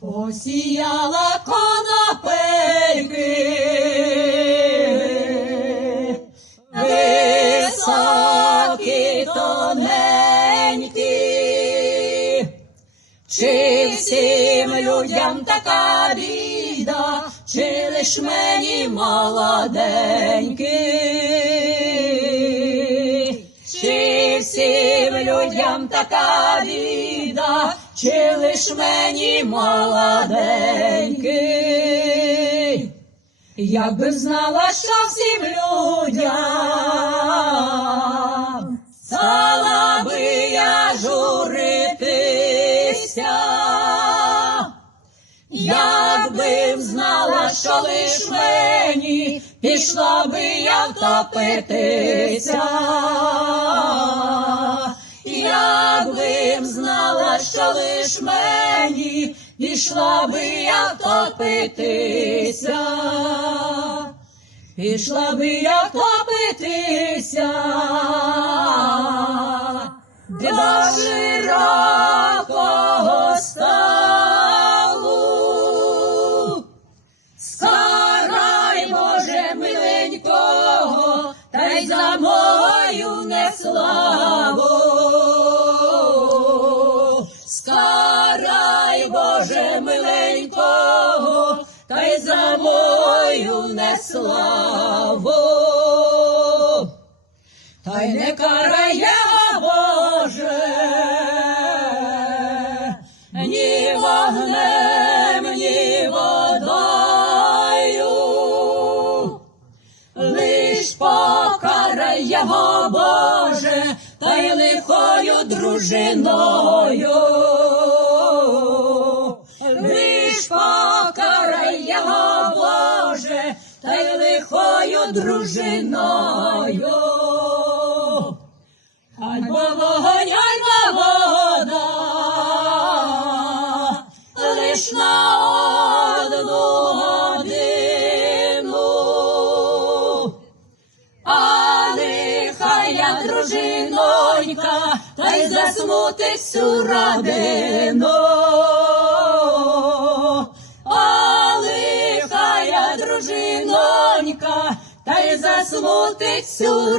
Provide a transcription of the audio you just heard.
посіяла конопельки, високі тоненькі, чи всім людям така біда, чи лиш мені молоденький, людям така біда, чи лиш мені молоденький. Якби знала, що всім людям, стала би я журитися, якби б знала, що лиш мені, пішла би я втопитися, якби б знала, що лиш мені, пішла би я втопитися. Пішла би я втопитися до широкого ставу. Скарай, Боже, миленького, та й за мою неславу. Й за. Та й не карає, Боже, ні вогнем, ні водою, лиш покарай Боже, та й лихою дружиною. Дружиною. Альбо вогонь, альбо вода, лиш на одну годину. А нехай я дружинонька, та й засмутить всю родину. Дружинонька, засмутить всю.